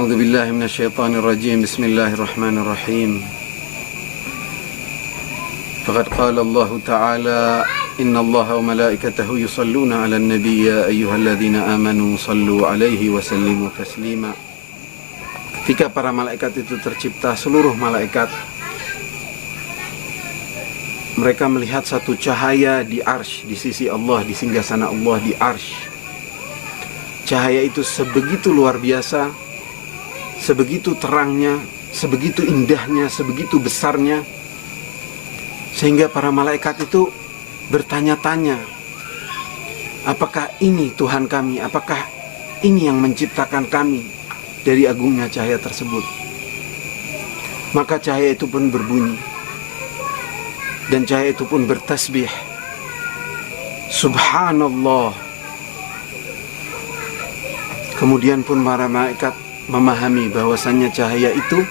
A'udzu billahi minasyaitonir rajim. Bismillahirrahmanirrahim. Faqad qala Allah Ta'ala, innallaha wa malaikatahu yusalluna 'alan nabiy ya ayyuhalladzina amanu sallu 'alaihi wa sallimu taslima. Ketika para malaikat itu tercipta, seluruh malaikat mereka melihat satu cahaya di arsy, di sisi Allah, di singgasana Allah di arsy. Cahaya itu sebegitu luar biasa, sebegitu terangnya, sebegitu indahnya, sebegitu besarnya, sehingga para malaikat itu bertanya-tanya, apakah ini Tuhan kami? Apakah ini yang menciptakan kami? Dari agungnya cahaya tersebut. Maka cahaya itu pun berbunyi, dan cahaya itu pun bertasbih, Subhanallah. Kemudian pun para malaikat memahami bahwasannya cahaya itu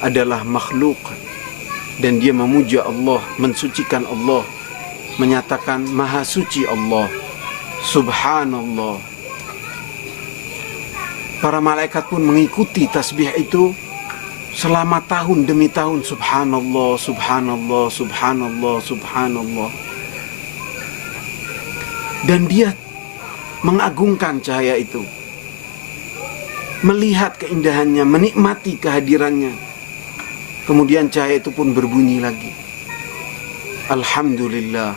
adalah makhluk, dan dia memuja Allah, mensucikan Allah, menyatakan maha suci Allah, Subhanallah. Para malaikat pun mengikuti tasbih itu selama tahun demi tahun. Subhanallah, Subhanallah, Subhanallah, Subhanallah. Dan dia mengagungkan cahaya itu, melihat keindahannya, menikmati kehadirannya. Kemudian cahaya itu pun berbunyi lagi, Alhamdulillah,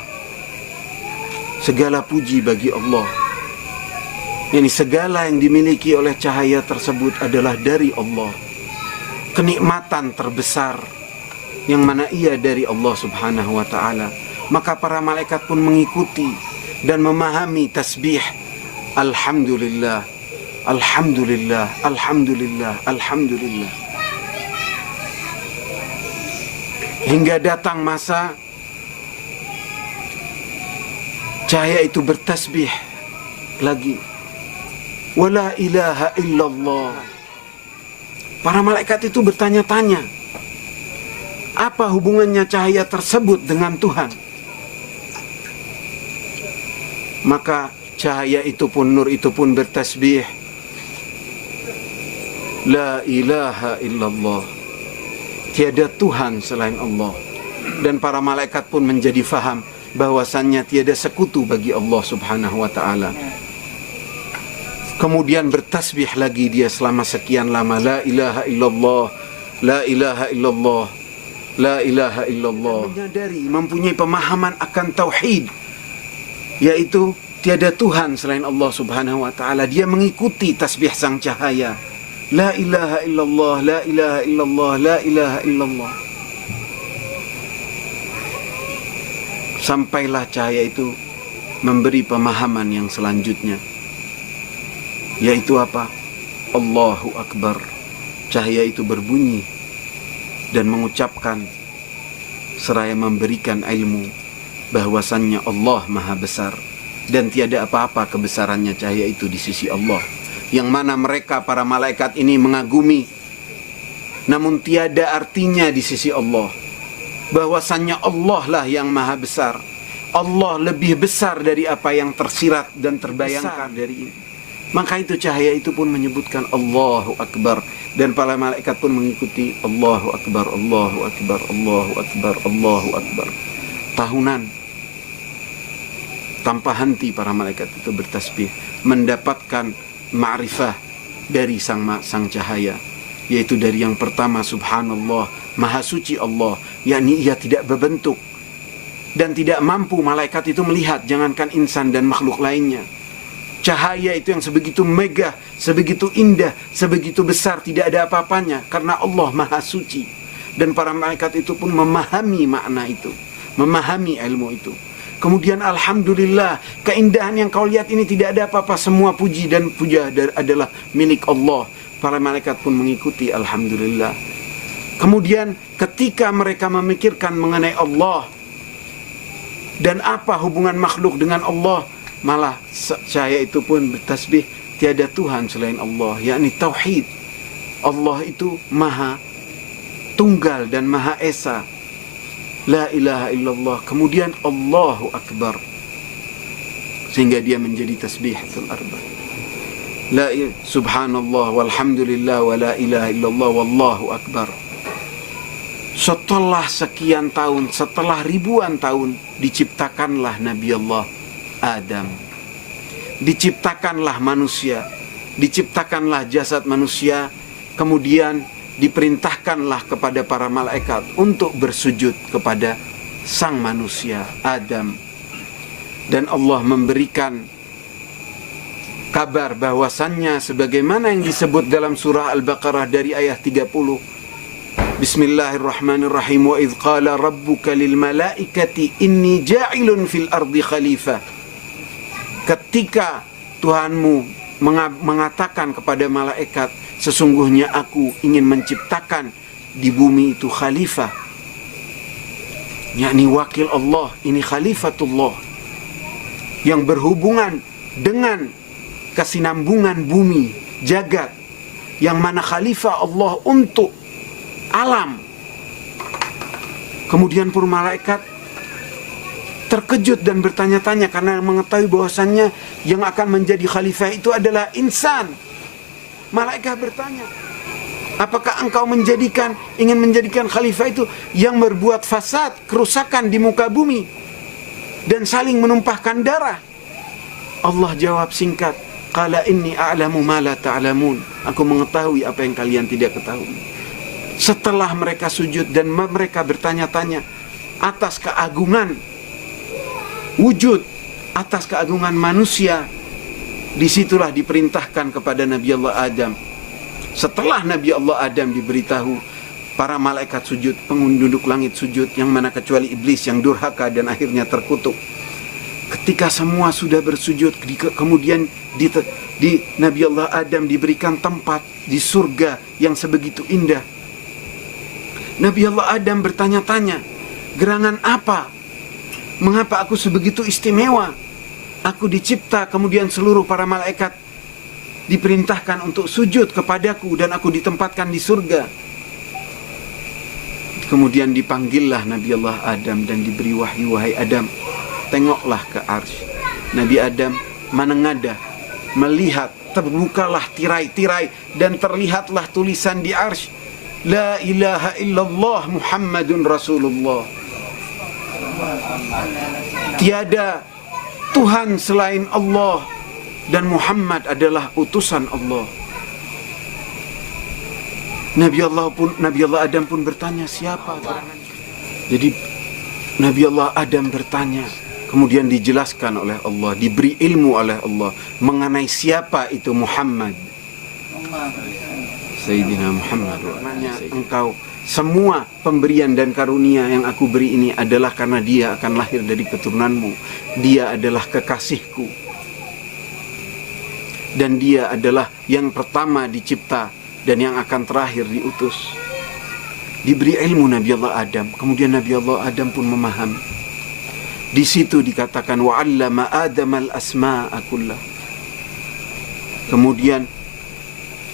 segala puji bagi Allah. Ini segala yang dimiliki oleh cahaya tersebut adalah dari Allah. Kenikmatan terbesar yang mana ia dari Allah Subhanahu wa ta'ala. Maka para malaikat pun mengikuti dan memahami tasbih Alhamdulillah, Alhamdulillah, Alhamdulillah, Alhamdulillah. Hingga datang masa cahaya itu bertasbih lagi, wala ilaha illallah. Para malaikat itu bertanya-tanya, apa hubungannya cahaya tersebut dengan Tuhan? Maka cahaya itu pun, nur itu pun bertasbih, la ilaha illallah, tiada Tuhan selain Allah. Dan para malaikat pun menjadi faham bahwasannya tiada sekutu bagi Allah Subhanahu wa ta'ala. Kemudian bertasbih lagi dia selama sekian lama, la ilaha illallah, la ilaha illallah, la ilaha illallah. Menyadari, mempunyai pemahaman akan tauhid, yaitu tiada Tuhan selain Allah Subhanahu wa ta'ala. Dia mengikuti tasbih sang cahaya, la ilaha illallah, la ilaha illallah, la ilaha illallah. Sampailah cahaya itu memberi pemahaman yang selanjutnya, yaitu apa? Allahu Akbar. Cahaya itu berbunyi dan mengucapkan seraya memberikan ilmu bahwasannya Allah maha besar, dan tiada apa-apa kebesarannya cahaya itu di sisi Allah. Yang mana mereka para malaikat ini mengagumi, namun tiada artinya di sisi Allah. Bahwasannya Allah lah yang maha besar. Allah lebih besar dari apa yang tersirat dan terbayangkan dari ini. Maka itu cahaya itu pun menyebutkan Allahu Akbar, dan para malaikat pun mengikuti Allahu Akbar, Allahu Akbar, Allahu Akbar, Allahu Akbar. Tahunan tanpa henti para malaikat itu bertasbih, mendapatkan ma'rifah dari sang cahaya, yaitu dari yang pertama Subhanallah, maha suci Allah, yakni ia tidak berbentuk dan tidak mampu malaikat itu melihat, jangankan insan dan makhluk lainnya. Cahaya itu yang sebegitu megah, sebegitu indah, sebegitu besar, tidak ada apa-apanya, karena Allah maha suci. Dan para malaikat itu pun memahami makna itu, memahami ilmu itu. Kemudian Alhamdulillah, keindahan yang kau lihat ini tidak ada apa-apa, semua puji dan puja adalah milik Allah. Para malaikat pun mengikuti Alhamdulillah. Kemudian ketika mereka memikirkan mengenai Allah dan apa hubungan makhluk dengan Allah, malah cahaya itu pun bertasbih, tiada Tuhan selain Allah, yakni tauhid. Allah itu maha tunggal dan maha esa, la ilaha illallah. Kemudian Allahu Akbar, sehingga dia menjadi tasbihatul arba. Subhanallah walhamdulillah wa la ilaha illallah wallahu akbar. Setelah sekian tahun, setelah ribuan tahun, diciptakanlah Nabi Allah Adam. Diciptakanlah manusia, diciptakanlah jasad manusia, kemudian diperintahkanlah kepada para malaikat untuk bersujud kepada sang manusia Adam. Dan Allah memberikan kabar bahwasannya sebagaimana yang disebut dalam surah Al-Baqarah dari ayat 30. Bismillahirrahmanirrahim. Wa idh qala rabbuka lil malaikati inni ja'ilun fil ardi khalifah. Ketika Tuhanmu mengatakan kepada malaikat, sesungguhnya aku ingin menciptakan di bumi itu khalifah, yakni wakil Allah, ini khalifatullah yang berhubungan dengan kesinambungan bumi, jagat, yang mana khalifah Allah untuk alam. Kemudian para malaikat terkejut dan bertanya-tanya karena mengetahui bahwasannya yang akan menjadi khalifah itu adalah insan. Malaikat bertanya, apakah engkau ingin menjadikan khalifah itu yang berbuat fasad, kerusakan di muka bumi dan saling menumpahkan darah? Allah jawab singkat, qala inni a'lamu ma la ta'lamun. Aku mengetahui apa yang kalian tidak ketahui. Setelah mereka sujud dan mereka bertanya-tanya atas keagungan wujud, atas keagungan manusia, disitulah diperintahkan kepada Nabi Allah Adam. Setelah Nabi Allah Adam diberitahu, para malaikat sujud, penduduk langit sujud, yang mana kecuali iblis yang durhaka dan akhirnya terkutuk. Ketika semua sudah bersujud, kemudian di Nabi Allah Adam diberikan tempat di surga yang sebegitu indah. Nabi Allah Adam bertanya-tanya, gerangan apa? Mengapa aku sebegitu istimewa? Aku dicipta, kemudian seluruh para malaikat diperintahkan untuk sujud kepadaku dan aku ditempatkan di surga. Kemudian dipanggillah Nabi Allah Adam dan diberi wahyu, wahai Adam, tengoklah ke arsy. Nabi Adam menengadah, melihat, terbukalah tirai-tirai dan terlihatlah tulisan di arsy, La ilaha illallah Muhammadun Rasulullah. Tiada Tuhan selain Allah dan Muhammad adalah utusan Allah. Nabi Allah Adam pun bertanya, siapa gerangan? Jadi Nabi Allah Adam bertanya, kemudian dijelaskan oleh Allah, diberi ilmu oleh Allah mengenai siapa itu Muhammad. Sayyidina Muhammad. Engkau, semua pemberian dan karunia yang aku beri ini adalah karena dia akan lahir dari keturunanmu. Dia adalah kekasihku. Dan dia adalah yang pertama dicipta dan yang akan terakhir diutus. Diberi ilmu Nabi Allah Adam. Kemudian Nabi Allah Adam pun memahami. Di situ dikatakan wa'allama Adam al-asma'a kullah. Kemudian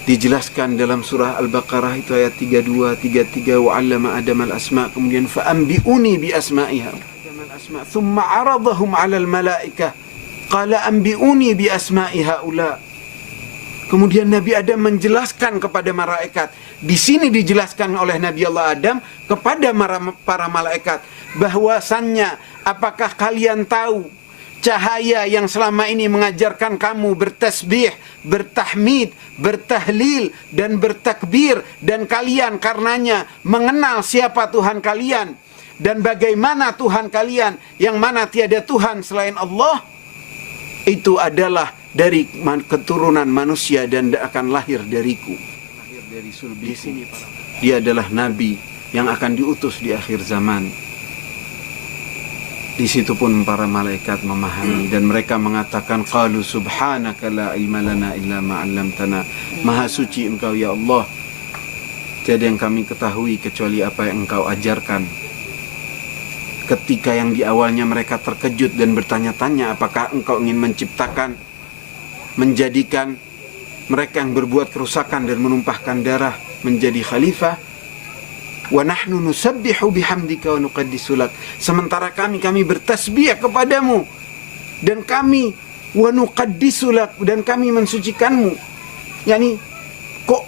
dijelaskan dalam surah Al-Baqarah itu ayat 32, 33, wa'allama Adam al-asma', kemudian fa'ambi'uni bi asma'iha. Thumma 'aradahum 'alal malaikah qala ambi'uni bi asma'i haula. Kemudian Nabi Adam menjelaskan kepada malaikat. Di sini dijelaskan oleh Nabi Allah Adam kepada para malaikat bahwasannya, apakah kalian tahu cahaya yang selama ini mengajarkan kamu bertasbih, bertahmid, bertahlil, dan bertakbir, dan kalian karenanya mengenal siapa Tuhan kalian dan bagaimana Tuhan kalian, yang mana tiada Tuhan selain Allah, itu adalah dari keturunan manusia dan akan lahir dariku. Lahir dari sulbi sini. Dia adalah Nabi yang akan diutus di akhir zaman. Di situ pun para malaikat memahami dan mereka mengatakan, qalu subhanaka la ilma lana illa ma 'allamtana. Maha suci Engkau ya Allah, tiada yang kami ketahui kecuali apa yang Engkau ajarkan. Ketika yang di awalnya mereka terkejut dan bertanya-tanya, apakah Engkau ingin menciptakan, menjadikan mereka yang berbuat kerusakan dan menumpahkan darah menjadi khalifah? Wa nahnu nusabbihu bihamdika wa nuqaddisu lak. Sementara kami bertasbih kepadamu dan kami wa nuqaddisu lak, dan kami mensucikanmu. Yani kok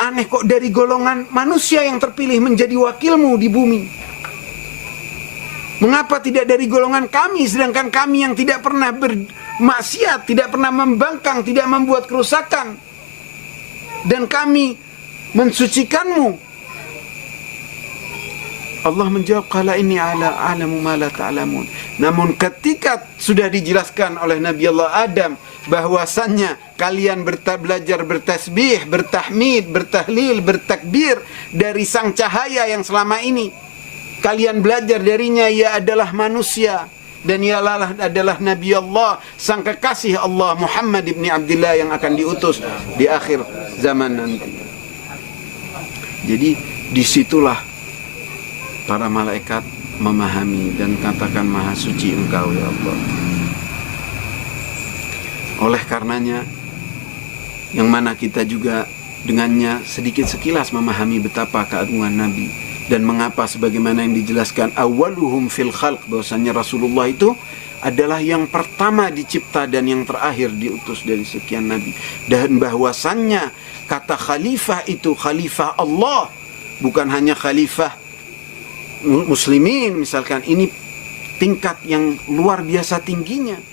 aneh, kok dari golongan manusia yang terpilih menjadi wakilmu di bumi? Mengapa tidak dari golongan kami, sedangkan kami yang tidak pernah bermaksiat, tidak pernah membangkang, tidak membuat kerusakan, dan kami mensucikanmu? Allah menjawab, qala inni a'lamu ma la ta'lamun. Namun ketika sudah dijelaskan oleh Nabi Allah Adam bahwasannya kalian belajar bertasbih, bertahmid, bertahlil, bertakbir dari sang cahaya yang selama ini kalian belajar darinya, ia adalah manusia, dan ia adalah Nabi Allah, sang kekasih Allah, Muhammad ibn Abdullah, yang akan diutus di akhir zaman nanti. Jadi disitulah para malaikat memahami dan katakan, maha suci engkau ya Allah. Oleh karenanya, yang mana kita juga dengannya sedikit sekilas memahami betapa keagungan Nabi, dan mengapa sebagaimana yang dijelaskan awwaluhum fil khalq, bahwasanya Rasulullah itu adalah yang pertama dicipta dan yang terakhir diutus dari sekian nabi, dan bahwasannya kata khalifah itu khalifah Allah, bukan hanya khalifah muslimin misalkan. Ini tingkat yang luar biasa tingginya.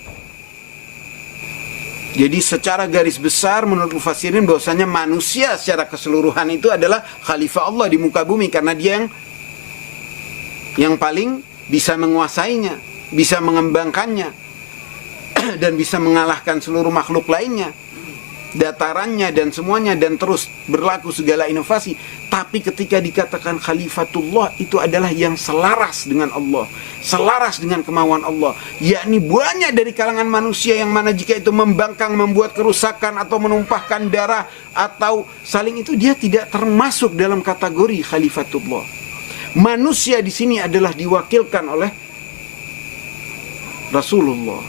Jadi secara garis besar menurut mufassirin bahwasanya manusia secara keseluruhan itu adalah khalifah Allah di muka bumi, karena dia yang paling bisa menguasainya, bisa mengembangkannya dan bisa mengalahkan seluruh makhluk lainnya, datarannya dan semuanya, dan terus berlaku segala inovasi. Tapi ketika dikatakan khalifatullah, itu adalah yang selaras dengan Allah, selaras dengan kemauan Allah, yakni banyak dari kalangan manusia yang mana jika itu membangkang, membuat kerusakan atau menumpahkan darah atau saling itu, dia tidak termasuk dalam kategori khalifatullah. Manusia di sini adalah diwakilkan oleh Rasulullah,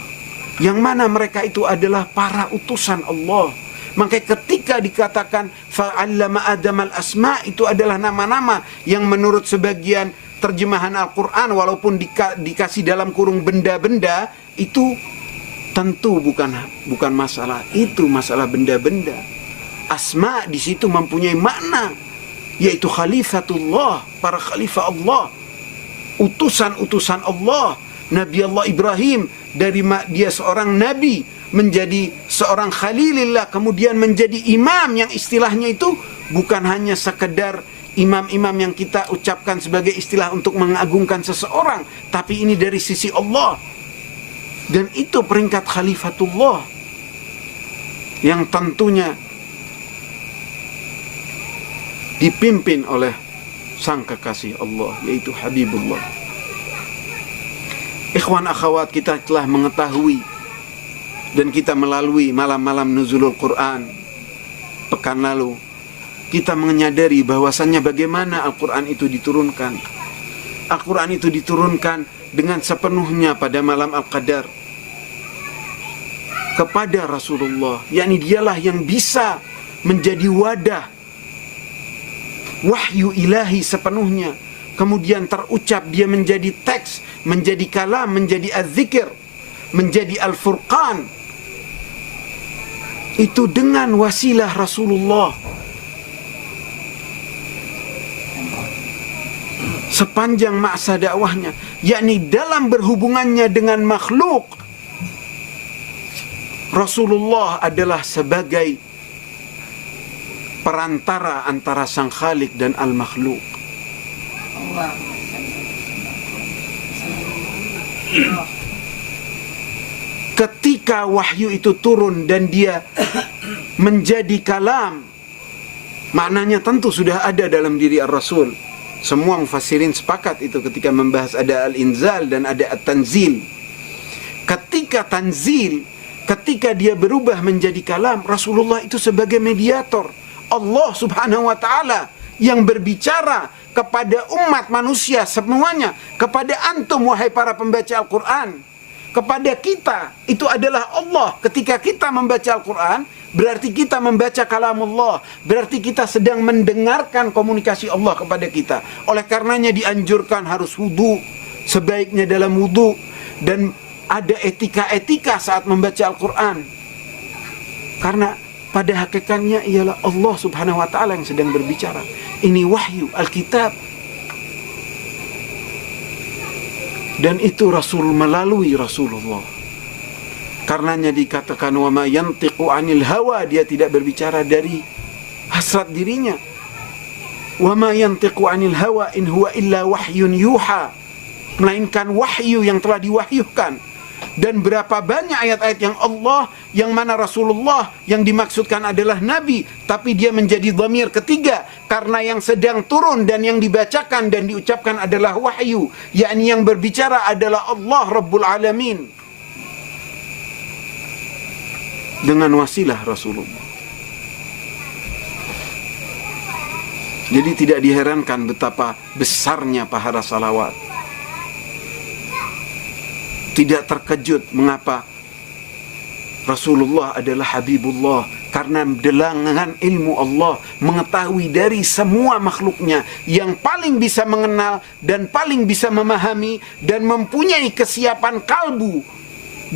yang mana mereka itu adalah para utusan Allah. Makanya ketika dikatakan fa'allama Adam al-asma, itu adalah nama-nama yang menurut sebagian terjemahan Al-Quran, walaupun dikasih dalam kurung benda-benda, itu tentu bukan masalah, itu masalah benda-benda. Asma di situ mempunyai makna, yaitu khalifatullah, para khalifah Allah, utusan-utusan Allah. Nabi Allah Ibrahim, dari dia seorang nabi menjadi seorang khalilillah, kemudian menjadi imam, yang istilahnya itu bukan hanya sekedar imam-imam yang kita ucapkan sebagai istilah untuk mengagungkan seseorang, tapi ini dari sisi Allah. Dan itu peringkat khalifatullah yang tentunya dipimpin oleh sang kekasih Allah, yaitu Habibullah. Ikhwan akhwat, kita telah mengetahui dan kita melalui malam-malam nuzulul Quran pekan lalu, kita menyadari bahwasannya bagaimana Al-Quran itu diturunkan. Al-Quran itu diturunkan dengan sepenuhnya pada malam Al-Qadar kepada Rasulullah, yakni dialah yang bisa menjadi wadah wahyu ilahi sepenuhnya, kemudian terucap dia menjadi teks, menjadi kalam, menjadi az-zikr, menjadi al-furqan. Itu dengan wasilah Rasulullah. Sepanjang masa dakwahnya, yakni dalam berhubungannya dengan makhluk, Rasulullah adalah sebagai perantara antara sang Khalik dan al-makhluk. Ketika wahyu itu turun dan dia menjadi kalam, maknanya tentu sudah ada dalam diri ar-Rasul. Semua mufassirin sepakat itu ketika membahas ada al-inzal dan ada at-tanzil. Ketika tanzil, ketika dia berubah menjadi kalam, Rasulullah itu sebagai mediator. Allah subhanahu wa ta'ala yang berbicara kepada umat manusia semuanya, kepada antum wahai para pembaca Al-Quran, kepada kita, itu adalah Allah. Ketika kita membaca Al-Quran, berarti kita membaca kalamullah, berarti kita sedang mendengarkan komunikasi Allah kepada kita. Oleh karenanya dianjurkan harus wudu, sebaiknya dalam wudu, dan ada etika-etika saat membaca Al-Quran. Karena pada hakikatnya ialah Allah subhanahu wa ta'ala yang sedang berbicara. Ini wahyu, Alkitab. Dan itu Rasul melalui Rasulullah. Karenanya dikatakan wa ma yantiqu 'anil hawa, dia tidak berbicara dari hasrat dirinya. Wa ma yantiqu 'anil hawa in huwa illa wahyun yuha, melainkan wahyu yang telah diwahyukan. Dan berapa banyak ayat-ayat yang Allah, yang mana Rasulullah yang dimaksudkan adalah Nabi, tapi dia menjadi dhamir ketiga karena yang sedang turun dan yang dibacakan dan diucapkan adalah wahyu, yakni yang berbicara adalah Allah Rabbul Alamin dengan wasilah Rasulullah. Jadi tidak diherankan betapa besarnya pahala salawat. Tidak terkejut mengapa Rasulullah adalah Habibullah, karena dengan ilmu Allah mengetahui dari semua makhluknya, yang paling bisa mengenal dan paling bisa memahami dan mempunyai kesiapan kalbu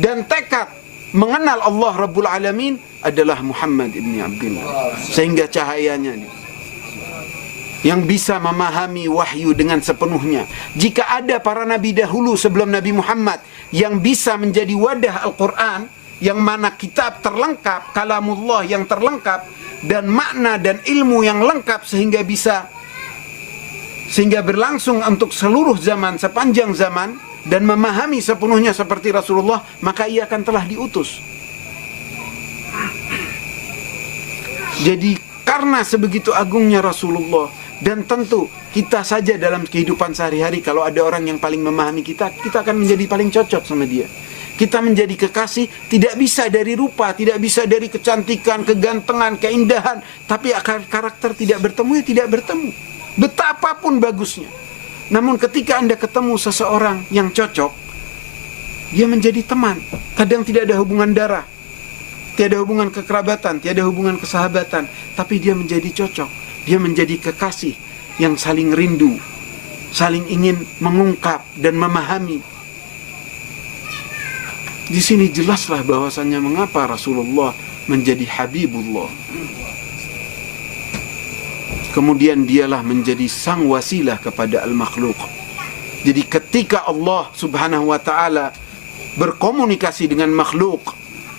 dan tekad mengenal Allah Rabbul Alamin adalah Muhammad ibn Abdullah. Sehingga cahayanya yang bisa memahami wahyu dengan sepenuhnya. Jika ada para nabi dahulu sebelum Nabi Muhammad yang bisa menjadi wadah Al-Quran, yang mana kitab terlengkap, kalamullah yang terlengkap, dan makna dan ilmu yang lengkap sehingga berlangsung untuk seluruh zaman, sepanjang zaman, dan memahami sepenuhnya seperti Rasulullah, maka ia akan telah diutus. Jadi karena sebegitu agungnya Rasulullah, dan tentu kita saja dalam kehidupan sehari-hari, kalau ada orang yang paling memahami kita, kita akan menjadi paling cocok sama dia. Kita menjadi kekasih tidak bisa dari rupa, tidak bisa dari kecantikan, kegantengan, keindahan, tapi karakter tidak bertemu, ya tidak bertemu. Betapapun bagusnya. Namun ketika Anda ketemu seseorang yang cocok, dia menjadi teman. Kadang tidak ada hubungan darah, tiada hubungan kekerabatan, tiada hubungan kesahabatan, tapi dia menjadi cocok. Dia menjadi kekasih yang saling rindu, saling ingin mengungkap dan memahami. Di sini jelaslah bahwasannya mengapa Rasulullah menjadi Habibullah. Kemudian dialah menjadi sang wasilah kepada al-makhluk. Jadi ketika Allah subhanahu wa ta'ala berkomunikasi dengan makhluk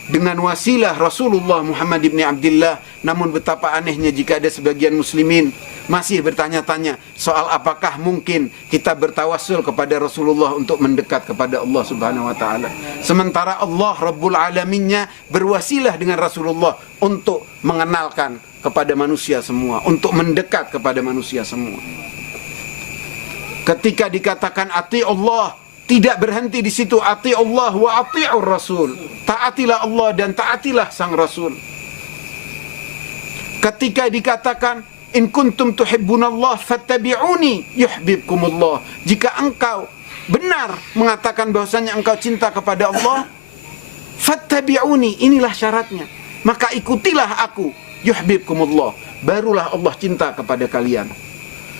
dengan wasilah Rasulullah Muhammad ibn Abdullah, namun betapa anehnya jika ada sebagian muslimin masih bertanya-tanya soal apakah mungkin kita bertawassul kepada Rasulullah untuk mendekat kepada Allah subhanahu wa ta'ala, sementara Allah Rabbul Alaminnya berwasilah dengan Rasulullah untuk mengenalkan kepada manusia semua, untuk mendekat kepada manusia semua. Ketika dikatakan ati Allah, tidak berhenti di situ, ati Allah wa ati'ur Rasul, taatilah Allah dan taatilah sang Rasul. Ketika dikatakan in kuntum tuhibbunallah fattabi'uni yuhibbukumullah, jika engkau benar mengatakan bahwasanya engkau cinta kepada Allah, fattabi'uni, inilah syaratnya, maka ikutilah aku, yuhibbukumullah, barulah Allah cinta kepada kalian.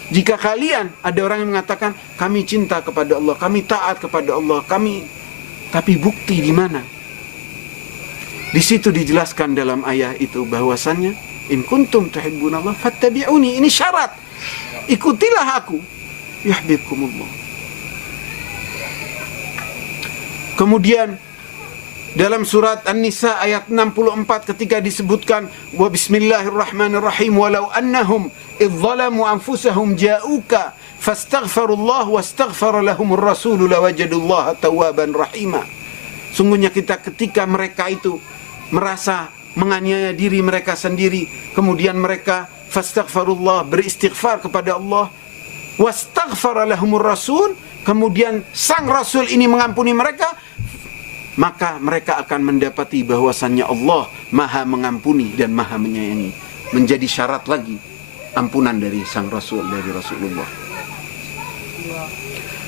Jika kalian, ada orang yang mengatakan kami cinta kepada Allah, kami taat kepada Allah, tapi bukti di mana? Di situ dijelaskan dalam ayat itu bahwasannya in kuntum tuhibbunallah fattabi'uni, ini syarat. Ikutilah aku, yuhibbukumullah. Kemudian dalam surat An-Nisa ayat 64 ketika disebutkan wa bismillahirrahmanirrahim walau annahum idh zalamu anfusahum ja'uka fastaghfirullah wastaghfara lahumur rasulu lawajadullaha tawwaban rahima. Sungguhnya ketika mereka itu merasa menganiaya diri mereka sendiri, kemudian mereka fastaghfirullah, beristighfar kepada Allah, wastaghfara lahumur rasul, kemudian sang rasul ini mengampuni mereka, maka mereka akan mendapati bahwasannya Allah maha mengampuni dan maha menyayangi. Menjadi syarat lagi ampunan dari sang Rasul, dari Rasulullah.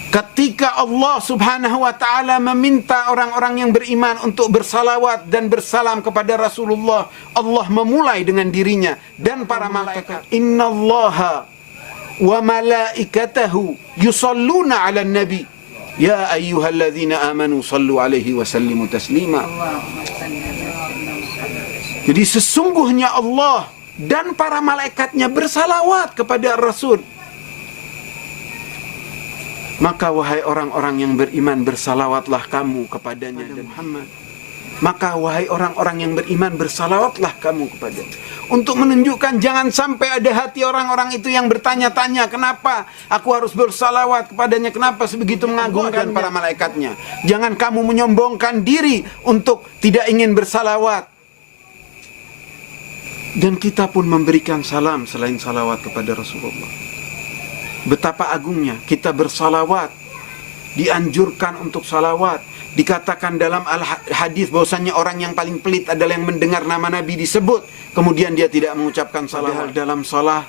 Ketika Allah subhanahu wa ta'ala meminta orang-orang yang beriman untuk bersalawat dan bersalam kepada Rasulullah, Allah memulai dengan dirinya dan para malaikat. Innallaha wa malaikatahu yusalluna ala nabi Ya ayyuhalladzina amanu sallu alaihi wa sallimu taslima. Jadi sesungguhnya Allah dan para malaikatnya bersalawat kepada Rasul. Maka wahai orang-orang yang beriman, bersalawatlah kamu kepadanya dan Muhammad. Maka wahai orang-orang yang beriman, bersalawatlah kamu kepadanya. Untuk menunjukkan jangan sampai ada hati orang-orang itu yang bertanya-tanya, kenapa aku harus bersalawat kepadanya, kenapa sebegitu mengagungkan para malaikatnya. Jangan kamu menyombongkan diri untuk tidak ingin bersalawat. Dan kita pun memberikan salam selain salawat kepada Rasulullah. Betapa agungnya kita bersalawat. Dianjurkan untuk salawat. Dikatakan dalam hadis bahwasanya orang yang paling pelit adalah yang mendengar nama Nabi disebut, kemudian dia tidak mengucapkan salawat. Dalam salat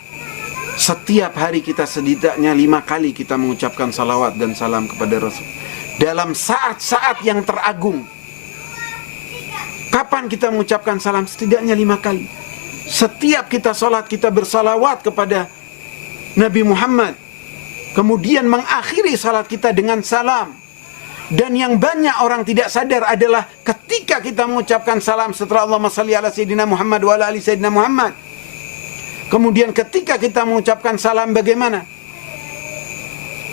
setiap hari kita setidaknya 5 kali kita mengucapkan salawat dan salam kepada Rasul. Dalam saat-saat yang teragung. Kapan kita mengucapkan salam? Setidaknya 5 kali. Setiap kita salat kita bersalawat kepada Nabi Muhammad. Kemudian mengakhiri salat kita dengan salam. Dan yang banyak orang tidak sadar adalah ketika kita mengucapkan salam setelah Allahumma salli ala Sayyidina Muhammad wa ala ali Sayyidina Muhammad. Kemudian ketika kita mengucapkan salam bagaimana?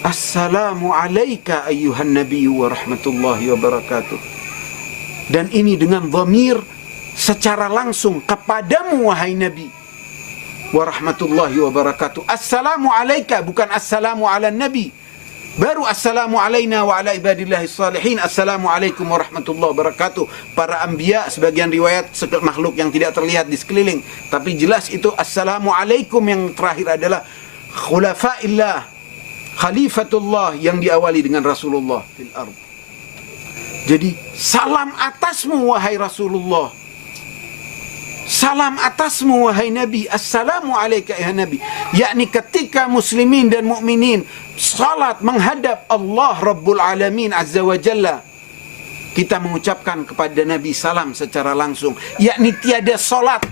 Assalamu alayka ayyuhan nabiyyu wa rahmatullahi wa barakatuh. Dan ini dengan dhamir secara langsung kepadamu wahai Nabi wa rahmatullahi wa barakatuh. Assalamu alayka, bukan assalamu ala Nabi. Baru assalamu alayna wa ala ibadillahis salihin. Assalamu alaikum warahmatullahi wabarakatuh. Para anbiya, sebagian riwayat makhluk yang tidak terlihat di sekeliling. Tapi jelas itu assalamu alaikum yang terakhir adalah khulafaillah, khalifatullah yang diawali dengan Rasulullah fil ard. Jadi salam atasmu wahai Rasulullah. Salam atasmu wahai Nabi. Assalamu alayka ya Nabi. Yakni ketika muslimin dan mukminin salat menghadap Allah Rabbul Alamin Azza wa Jalla, kita mengucapkan kepada Nabi salam secara langsung. Yakni tiada salat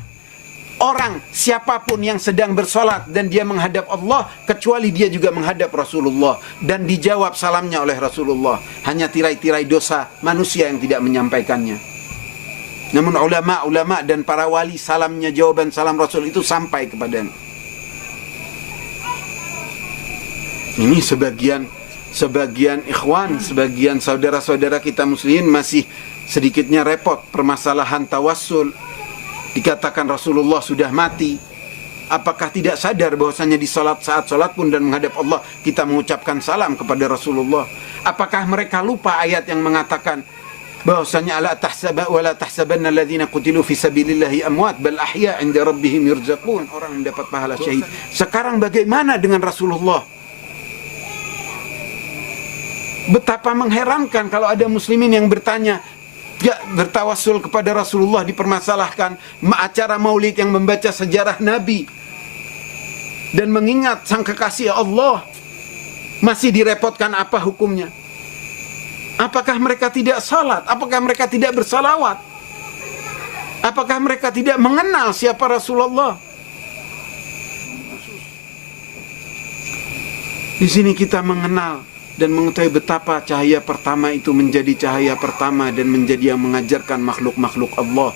orang siapapun yang sedang bersolat dan dia menghadap Allah kecuali dia juga menghadap Rasulullah, dan dijawab salamnya oleh Rasulullah. Hanya tirai-tirai dosa manusia yang tidak menyampaikannya. Namun ulama dan para wali salamnya, jawaban salam Rasul itu sampai kepadanya. Ini sebagian ikhwan, sebagian saudara-saudara kita muslimin masih sedikitnya repot permasalahan tawassul. Dikatakan Rasulullah sudah mati. Apakah tidak sadar bahwasanya di saat salat pun dan menghadap Allah kita mengucapkan salam kepada Rasulullah? Apakah mereka lupa ayat yang mengatakan bahwasanya la tahsaba wa la tahsabanna alladhina qutilu fi sabilillahi amwat bal ahya 'inda rabbihim yurzaqun. Orang mendapat pahala syahid. Sekarang bagaimana dengan Rasulullah? Betapa mengherankan kalau ada muslimin yang bertanya, ya, bertawassul kepada Rasulullah dipermasalahkan, acara maulid yang membaca sejarah Nabi dan mengingat sang kekasih Allah masih direpotkan, apa hukumnya? Apakah mereka tidak salat? Apakah mereka tidak bersalawat? Apakah mereka tidak mengenal siapa Rasulullah? Di sini kita mengenal dan mengetahui betapa cahaya pertama itu menjadi cahaya pertama dan menjadi yang mengajarkan makhluk-makhluk Allah,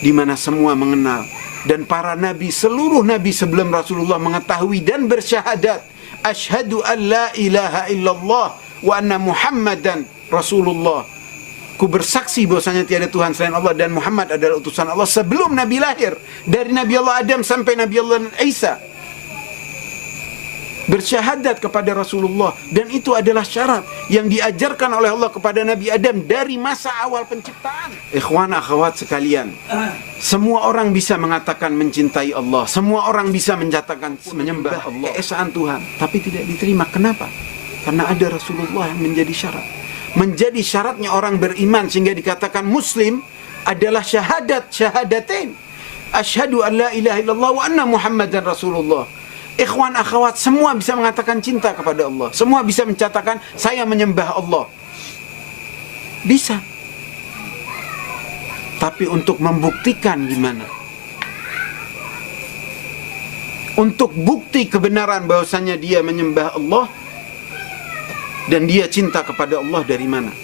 di mana semua mengenal. Dan para nabi, seluruh nabi sebelum Rasulullah mengetahui dan bersyahadat, asyhadu an la ilaha illallah wa anna Muhammadan Rasulullah. Ku bersaksi bahwasanya tiada Tuhan selain Allah dan Muhammad adalah utusan Allah, sebelum Nabi lahir, dari Nabi Allah Adam sampai Nabi Allah Isa. Bersyahadat kepada Rasulullah, dan itu adalah syarat yang diajarkan oleh Allah kepada Nabi Adam dari masa awal penciptaan. Ikhwan akhwat sekalian, semua orang bisa mengatakan mencintai Allah, semua orang bisa menyatakan menyembah Allah, keesaan Tuhan, tapi tidak diterima. Kenapa? Karena ada Rasulullah yang menjadi syarat. Menjadi syaratnya orang beriman sehingga dikatakan muslim adalah syahadatain. Asyhadu an la ilaha illallah wa anna Muhammadan Rasulullah. Ikhwan akhwat, semua bisa mengatakan cinta kepada Allah. Semua bisa mencatakan saya menyembah Allah. Bisa. Tapi untuk membuktikan gimana? Untuk bukti kebenaran bahwasanya dia menyembah Allah, Dan dia cinta kepada Allah dari mana?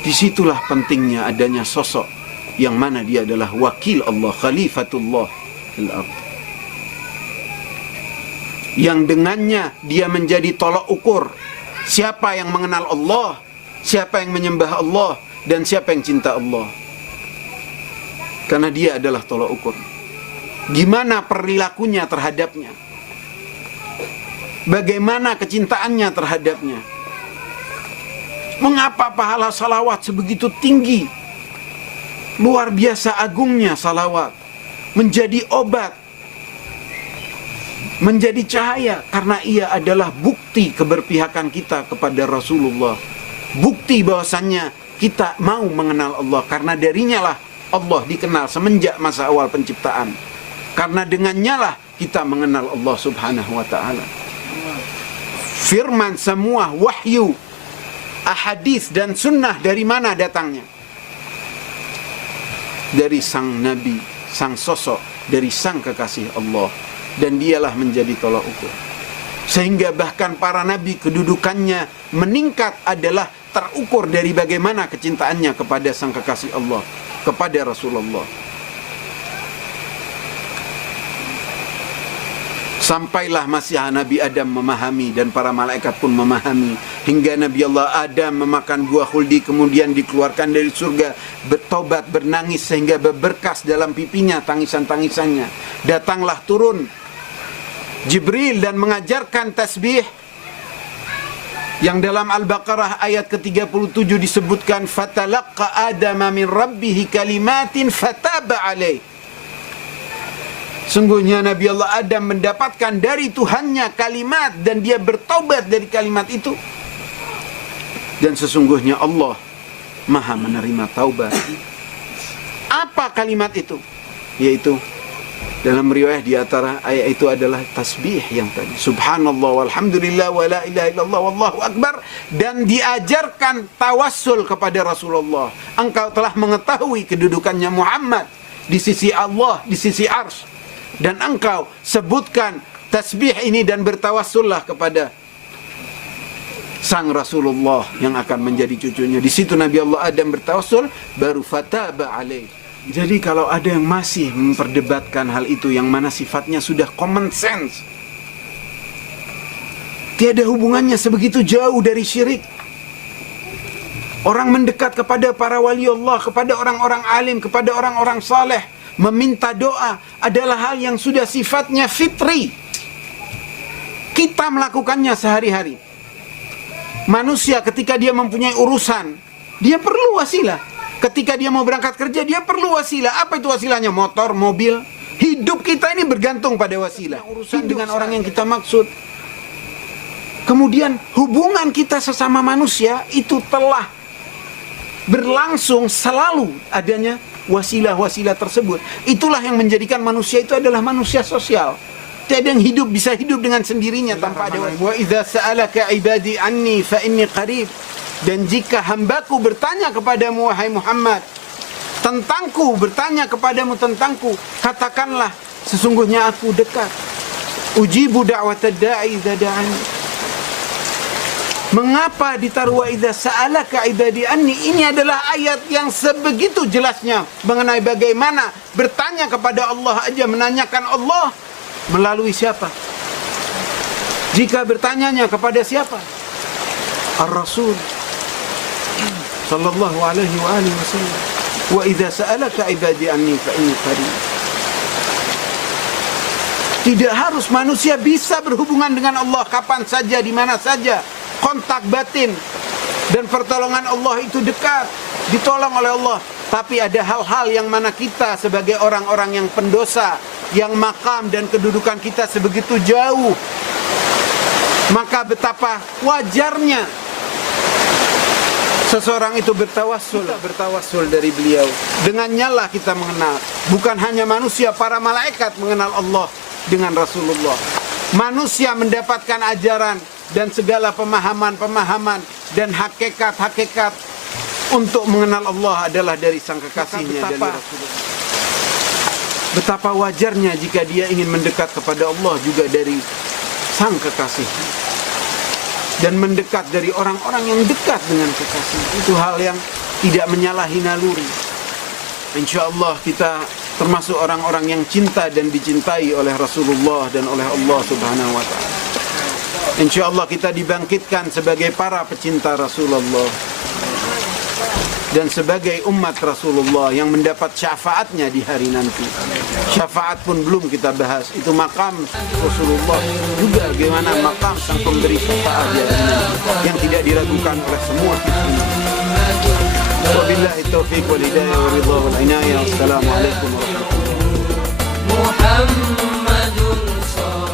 Disitulah pentingnya adanya sosok yang mana dia adalah wakil Allah, khalifatullah fil ardh, yang dengannya dia menjadi tolak ukur siapa yang mengenal Allah, siapa yang menyembah Allah, dan siapa yang cinta Allah. Karena dia adalah tolak ukur. Gimana perilakunya terhadapnya, bagaimana kecintaannya terhadapnya. Mengapa pahala salawat sebegitu tinggi? Luar biasa agungnya salawat. Menjadi obat, menjadi cahaya, karena ia adalah bukti keberpihakan kita kepada Rasulullah. Bukti bahwasannya kita mau mengenal Allah, karena darinya lah Allah dikenal semenjak masa awal penciptaan. Karena dengannya lah kita mengenal Allah subhanahu wa ta'ala. Firman semua, wahyu, ahadits dan sunnah dari mana datangnya? Dari sang Nabi, sang sosok, dari sang kekasih Allah. Dan dialah menjadi tolak ukur. Sehingga bahkan para nabi kedudukannya meningkat adalah terukur dari bagaimana kecintaannya kepada sang kekasih Allah, kepada Rasulullah. Sampailah masih Nabi Adam memahami dan para malaikat pun memahami, hingga Nabi Allah Adam memakan buah khuldi kemudian dikeluarkan dari surga, bertobat, bernangis sehingga berberkas dalam pipinya tangisan-tangisannya. Datanglah turun Jibril dan mengajarkan tasbih yang dalam Al-Baqarah ayat ke-37 disebutkan fatalaqqa adama min rabbih kalimatin fataba alaih. Sungguhnya Nabi Allah Adam mendapatkan dari Tuhannya kalimat dan dia bertobat dari kalimat itu. Dan sesungguhnya Allah Maha menerima taubat. Apa kalimat itu? Yaitu dalam riwayat di antara ayat itu adalah tasbih yang tadi. Subhanallah walhamdulillah wa la ilaha illallah wallahu akbar. Dan diajarkan tawassul kepada Rasulullah. Engkau telah mengetahui kedudukannya Muhammad di sisi Allah, di sisi arsy. Dan engkau sebutkan tasbih ini dan bertawassullah kepada sang Rasulullah yang akan menjadi cucunya. Di situ Nabi Allah Adam bertawassul, baru fataba alaih. Jadi kalau ada yang masih memperdebatkan hal itu yang mana sifatnya sudah common sense, tiada hubungannya sebegitu jauh dari syirik. Orang mendekat kepada para wali Allah, kepada orang-orang alim, kepada orang-orang saleh, meminta doa adalah hal yang sudah sifatnya fitri. Kita melakukannya sehari-hari. Manusia ketika dia mempunyai urusan, dia perlu wasilah. Ketika dia mau berangkat kerja, dia perlu wasilah. Apa itu wasilahnya? Motor, mobil. Hidup kita ini bergantung pada wasilah. Urusan dengan orang yang kita maksud. Kemudian hubungan kita sesama manusia itu telah berlangsung selalu adanya wasilah-wasilah tersebut. Itulah yang menjadikan manusia itu adalah manusia sosial. Tiada yang bisa hidup dengan sendirinya tanpa ada wasilah. Wa idza sa'alaka ibadi anni fa inni qarib. Dan jika hambaku bertanya kepadamu wahai Muhammad tentangku, bertanya kepadamu tentangku, katakanlah sesungguhnya aku dekat. Ujibu da'watad da'i idza da'ani. Mengapa ditaruh wa idza sa'alaka ibadi anni? Ini adalah ayat yang sebegitu jelasnya mengenai bagaimana bertanya kepada Allah aja, menanyakan Allah melalui siapa? Jika bertanyanya kepada siapa? Ar-Rasul sallallahu alaihi wa alihi wasallam. Wa idza sa'alaka ibadi anni fa inni qarib. Tidak harus manusia bisa berhubungan dengan Allah kapan saja, di mana saja. Kontak batin dan pertolongan Allah itu dekat, ditolong oleh Allah. Tapi ada hal-hal yang mana kita sebagai orang-orang yang pendosa, yang makam dan kedudukan kita sebegitu jauh, maka betapa wajarnya seseorang itu bertawassul dari beliau. Dengannya lah kita mengenal. Bukan hanya manusia, para malaikat mengenal Allah dengan Rasulullah. Manusia mendapatkan ajaran dan segala pemahaman-pemahaman dan hakikat-hakikat untuk mengenal Allah adalah dari sang kekasihnya, dari Rasulullah. Betapa wajarnya jika dia ingin mendekat kepada Allah juga dari sang kekasih. dan mendekat dari orang-orang yang dekat dengan kekasih. Itu hal yang tidak menyalahi naluri. Insyaallah kita termasuk orang-orang yang cinta dan dicintai oleh Rasulullah dan oleh Allah Subhanahu wa taala. Insyaallah kita dibangkitkan sebagai para pecinta Rasulullah dan sebagai umat Rasulullah yang mendapat syafaatnya di hari nanti. Syafaat pun belum kita bahas, itu makam Rasulullah juga, bagaimana makam sang pemberi syafaat di hari nanti yang tidak diragukan oleh semua kita. Wabillahi taufiq wal hidayah wa ridha wal inayah. Wassalamualaikum warahmatullahi wabarakatuh.